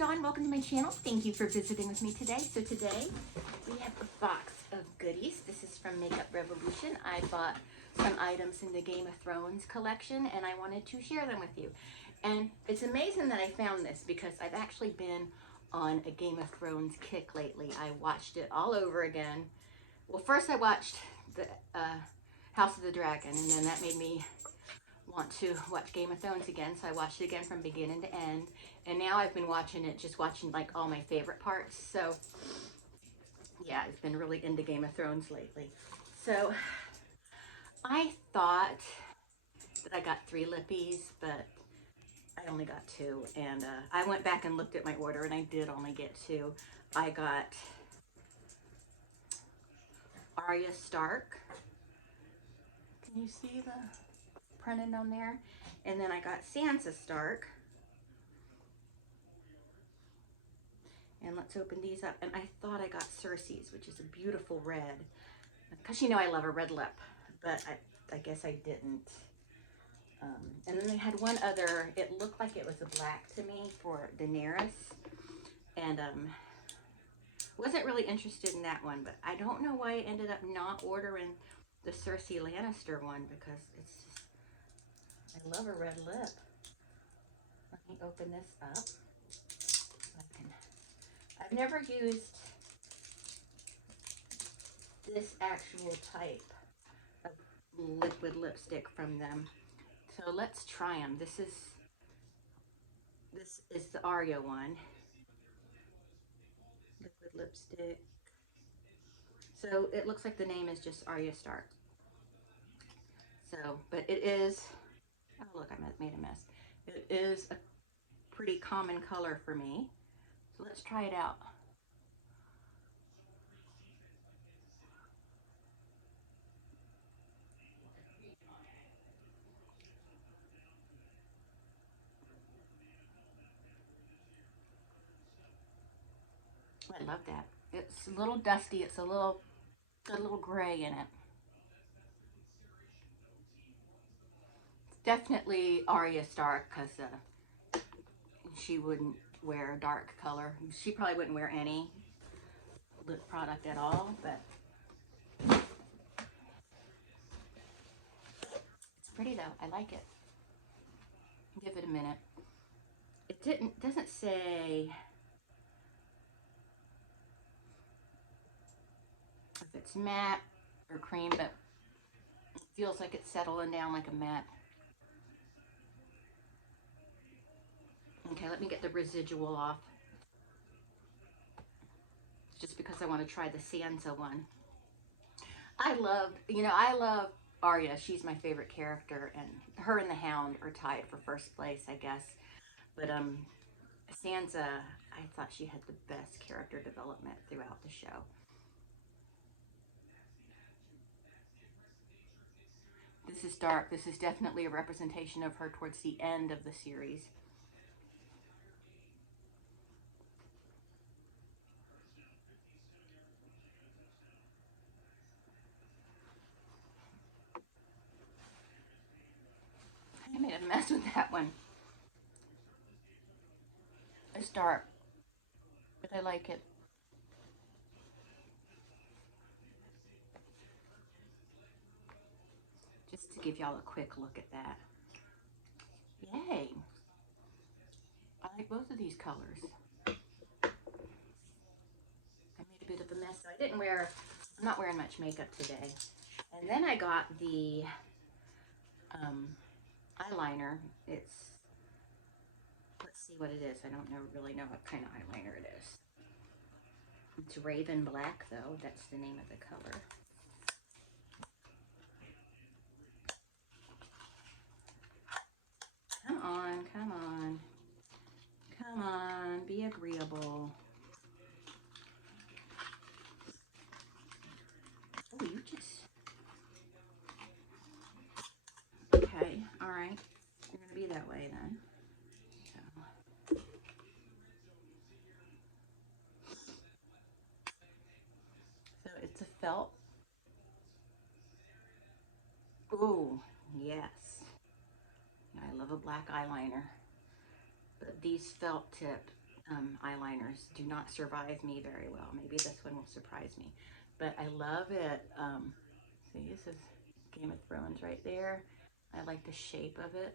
Dawn, welcome to my channel. Thank you for visiting with me today. So today we have a box of goodies. This is from Makeup Revolution. I bought some items in the Game of Thrones collection and I wanted to share them with you. And it's amazing that I found this because I've actually been on a Game of Thrones kick lately. I watched it all over again. Well, first I watched the House of the Dragon, and then that made me want to watch Game of Thrones again, so I watched it again from beginning to end, and now I've been watching it, just watching like all my favorite parts. So yeah, it's been really into Game of Thrones lately. So I thought that I got 3 lippies, but I only got 2, and I went back and looked at my order and I did only get 2. I got Arya Stark. Can you see the printed on there? And then I got Sansa Stark. And let's open these up. And I thought I got Cersei's, which is a beautiful red, because you know I love a red lip, but I guess I didn't. And then they had one other, it looked like it was a black to me for Daenerys, and wasn't really interested in that one, but I don't know why I ended up not ordering the Cersei Lannister one, because it's just, I love a red lip. Let me open this up. I've never used this actual type of liquid lipstick from them, so let's try them. This is the Arya one, liquid lipstick. So it looks like the name is just Arya Stark. So, but it is, oh look, I made a mess. It is a pretty common color for me. So let's try it out. I love that. It's a little dusty. It's got a little gray in it. It's definitely Arya Stark, because she wouldn't wear a dark color. She probably wouldn't wear any lip product at all, but it's pretty though. I like it. Give it a minute. It doesn't say if it's matte or cream, but it feels like it's settling down like a matte. Okay, let me get the residual off, just because I want to try the Sansa one. I love Arya. She's my favorite character, and her and the Hound are tied for first place, I guess. But Sansa, I thought she had the best character development throughout the show. This is dark. This is definitely a representation of her towards the end of the series. I made a mess with that one. It's dark, but I like it. Just to give y'all a quick look at that. Yay! I like both of these colors. I made a bit of a mess. So I'm not wearing much makeup today. And then I got the eyeliner. Let's see what it is. I don't really know what kind of eyeliner it is. It's Raven Black though. That's the name of the color. Come on, come on. Come on, be agreeable. Oh, you just... Okay, all right. You're gonna be that way then. So it's a felt. Ooh, yes. I love a black eyeliner. But these felt tip eyeliners do not survive me very well. Maybe this one will surprise me, but I love it. See, this is Game of Thrones right there. I like the shape of it.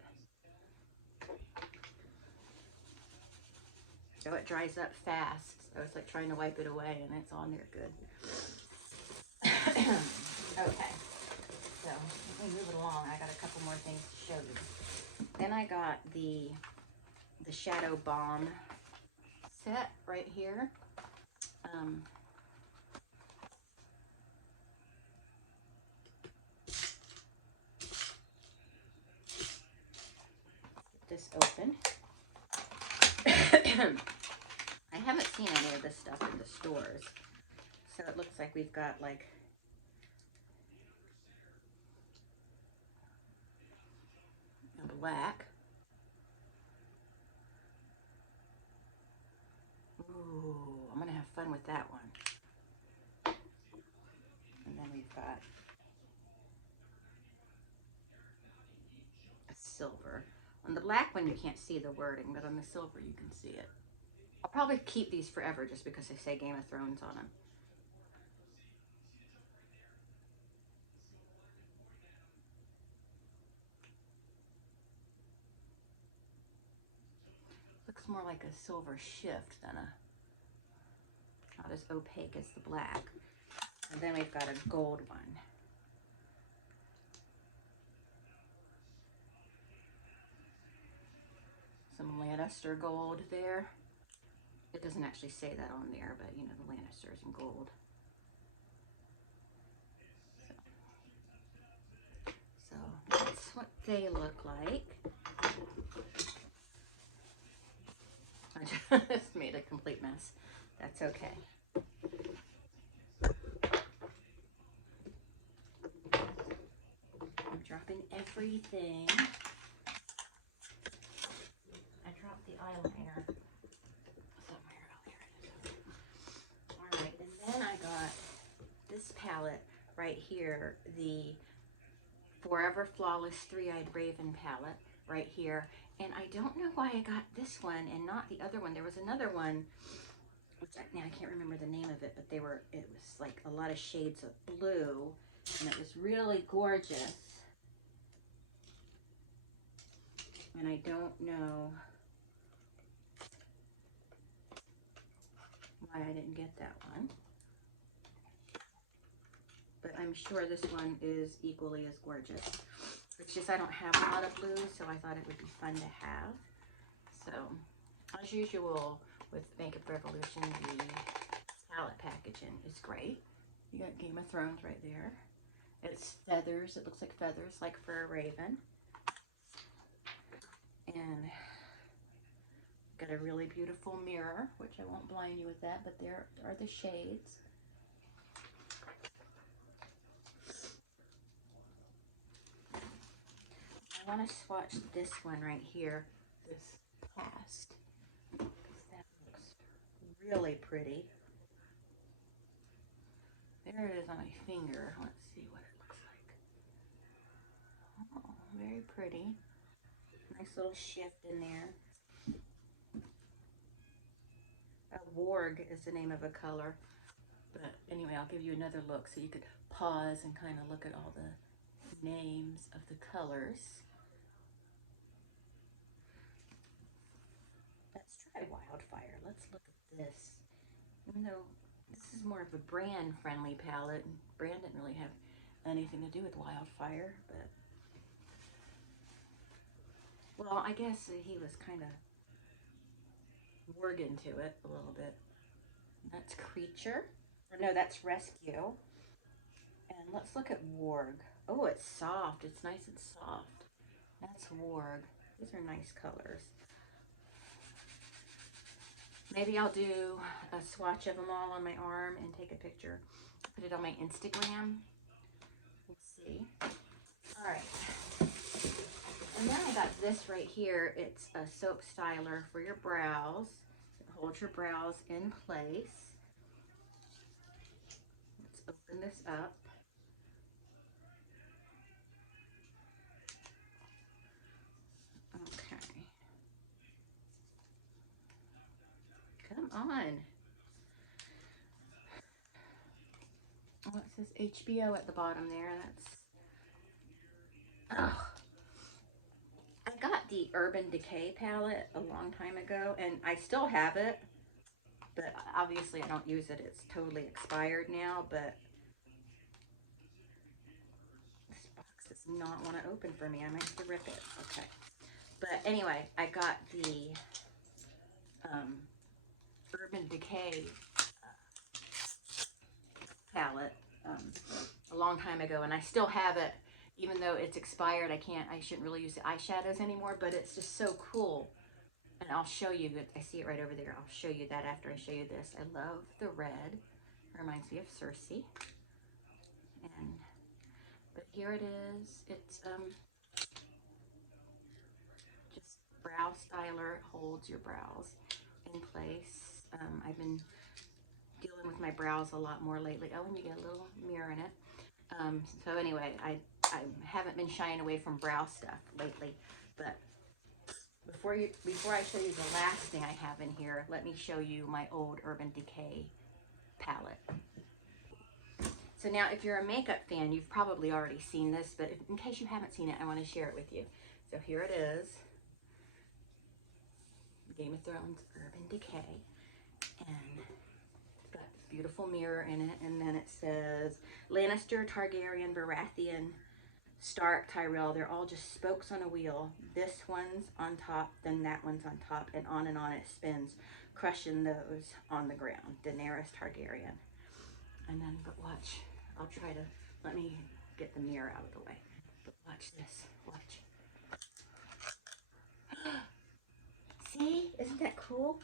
So it dries up fast. So it's like trying to wipe it away, and it's on there good. Okay, so let me move it along. I got a couple more things to show you. Then I got the Shadow Bomb set right here. Get this open. I haven't seen any of this stuff in the stores, so it looks like we've got like a black. Ooh, I'm gonna have fun with that one. And then we've got a silver. On the black one, you can't see the wording, but on the silver, you can see it. I'll probably keep these forever just because they say Game of Thrones on them. Looks more like a silver shift than not as opaque as the black. And then we've got a gold one. Some Lannister gold there. It doesn't actually say that on there, but you know, the Lannisters in gold. So that's what they look like. I just made a complete mess. That's okay. I'm dropping everything. I dropped the eyeliner somewhere. Oh, here it is. All right, and then I got this palette right here, the Forever Flawless 3-Eyed Raven palette right here. And I don't know why I got this one and not the other one. There was another one, which I can't remember the name of it, but it was like a lot of shades of blue, and it was really gorgeous. And I don't know why I didn't get that one. But I'm sure this one is equally as gorgeous. It's just I don't have a lot of blue, so I thought it would be fun to have. So, as usual with Makeup Revolution, the palette packaging is great. You got Game of Thrones right there. It's feathers. It looks like feathers, like for a raven. And got a really beautiful mirror, which I won't blind you with that, but there are the shades. I want to swatch this one right here, this Past, because that looks really pretty. There it is on my finger. Let's see what it looks like. Oh, very pretty. Nice little shift in there. Warg is the name of a color. But anyway, I'll give you another look so you could pause and kind of look at all the names of the colors. Let's try Wildfire. Let's look at this. Even though this is more of a brand-friendly palette, and brand didn't really have anything to do with Wildfire, but well, I guess he was kind of working to it a little bit. That's Creature. Or no, that's Rescue. And let's look at Warg. Oh, it's soft. It's nice and soft. That's Warg. These are nice colors. Maybe I'll do a swatch of them all on my arm and take a picture. Put it on my Instagram. Let's see. All right. And then I got this right here. It's a soap styler for your brows. It holds your brows in place. Let's open this up. Okay. Come on. Oh, it says HBO at the bottom there. Oh. I got the Urban Decay palette a long time ago, and I still have it, but obviously I don't use it. It's totally expired now, but this box does not want to open for me. I might have to rip it. Okay. But anyway, I got the Urban Decay palette a long time ago, and I still have it. Even though it's expired, I shouldn't really use the eyeshadows anymore, but it's just so cool. And I'll show you, I see it right over there. I'll show you that after I show you this. I love the red. It reminds me of Cersei. But here it is. It's just brow styler. It holds your brows in place. I've been dealing with my brows a lot more lately. Oh, and you get a little mirror in it. So anyway, I haven't been shying away from brow stuff lately, but before I show you the last thing I have in here, let me show you my old Urban Decay palette. So now, if you're a makeup fan, you've probably already seen this, but in case you haven't seen it, I want to share it with you. So here it is, Game of Thrones Urban Decay, and it's got this beautiful mirror in it, and then it says Lannister, Targaryen, Baratheon, Stark, Tyrell. They're all just spokes on a wheel. This one's on top, then that one's on top, and on it spins, crushing those on the ground. Daenerys Targaryen. And then, but watch, I'll try to, let me get the mirror out of the way. But watch this, watch. See, isn't that cool?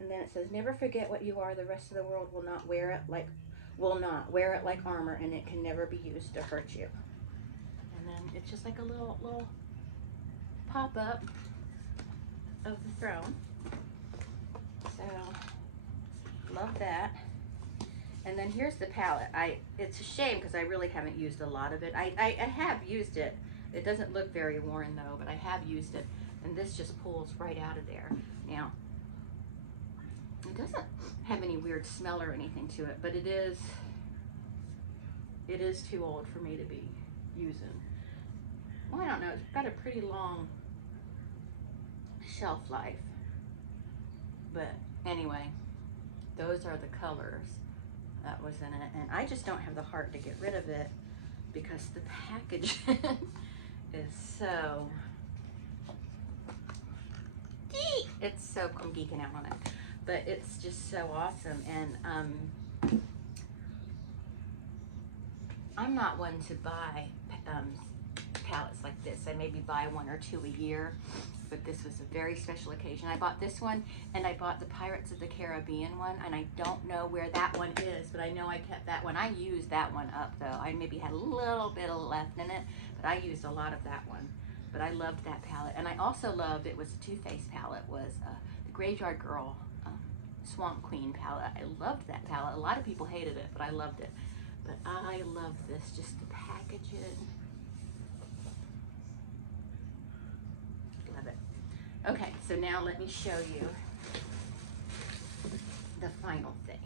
And then it says, never forget what you are. The rest of the world will not wear it like armor, and it can never be used to hurt you. And then it's just like a little pop-up of the throne. So, love that. And then here's the palette. It's a shame because I really haven't used a lot of it. I have used it. It doesn't look very worn though, but I have used it. And this just pulls right out of there. Now, it doesn't have any weird smell or anything to it, but it is too old for me to be using. Well, I don't know. It's got a pretty long shelf life. But anyway, those are the colors that was in it, and I just don't have the heart to get rid of it because the packaging is so it's so, I'm geeking out on it, but it's just so awesome. And I'm not one to buy palettes like this. I maybe buy one or two a year, but this was a very special occasion. I bought this one, and I bought the Pirates of the Caribbean one, and I don't know where that one is, but I know I kept that one. I used that one up though. I maybe had a little bit of left in it, but I used a lot of that one. But I loved that palette, and I also loved, it was a Too Faced palette, was the Graveyard Girl Swamp Queen palette. I loved that palette. A lot of people hated it, but I loved it. But I love this, just the packaging. Love it. Okay, so now let me show you the final thing.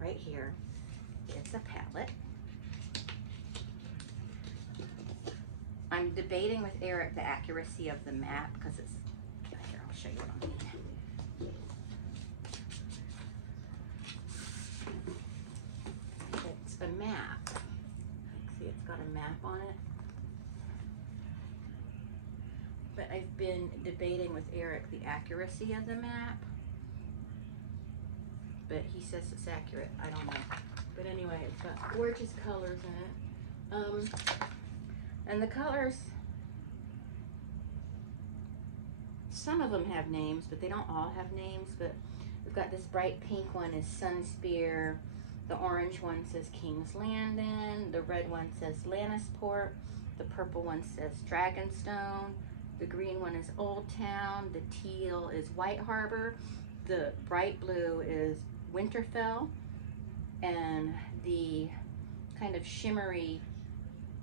Right here, it's a palette. I'm debating with Eric the accuracy of the map because it's, here, I'll show you what I mean. It's a map. See, it's got a map on it. But I've been debating with Eric the accuracy of the map. But he says it's accurate. I don't know. But anyway, it's got gorgeous colors in it. And the colors, some of them have names, but they don't all have names. But we've got this bright pink one is Sunspear. The orange one says King's Landing. The red one says Lannisport. The purple one says Dragonstone. The green one is Old Town. The teal is White Harbor. The bright blue is Winterfell. And the kind of shimmery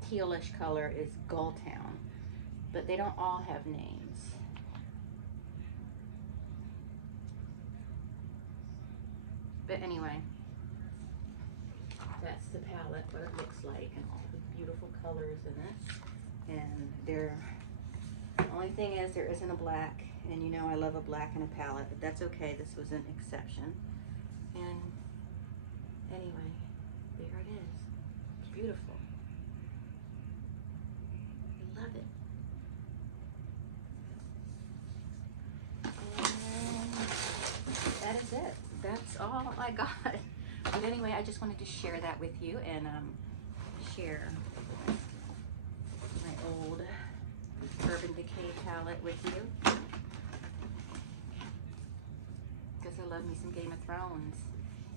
tealish color is Gulltown. But they don't all have names. But anyway, that's the palette, what it looks like, and all the beautiful colors in it. And the only thing is there isn't a black, and you know I love a black in a palette, but that's okay, this was an exception. And anyway, there it is. It's beautiful. I love it. And that is it. That's all I got. But anyway, I just wanted to share that with you and share my old Urban Decay palette with you. Because I love me some Game of Thrones.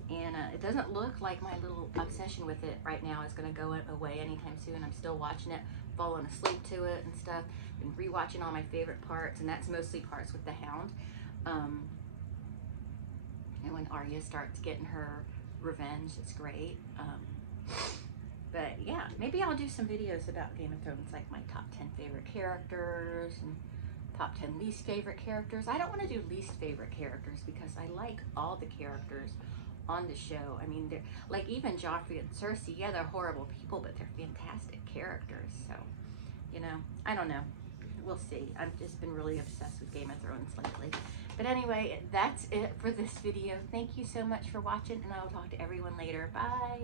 And it doesn't look like my little obsession with it right now is going to go away anytime soon. I'm still watching it, falling asleep to it and stuff. Been rewatching all my favorite parts, and that's mostly parts with the Hound. And when Arya starts getting her revenge, it's great. But yeah, maybe I'll do some videos about Game of Thrones, like my top 10 favorite characters and top 10 least favorite characters. I don't want to do least favorite characters because I like all the characters on the show. I mean, they're like, even Joffrey and Cersei, yeah, they're horrible people, but they're fantastic characters. So, you know, I don't know. We'll see. I've just been really obsessed with Game of Thrones lately. But anyway, that's it for this video. Thank you so much for watching, and I will talk to everyone later. Bye.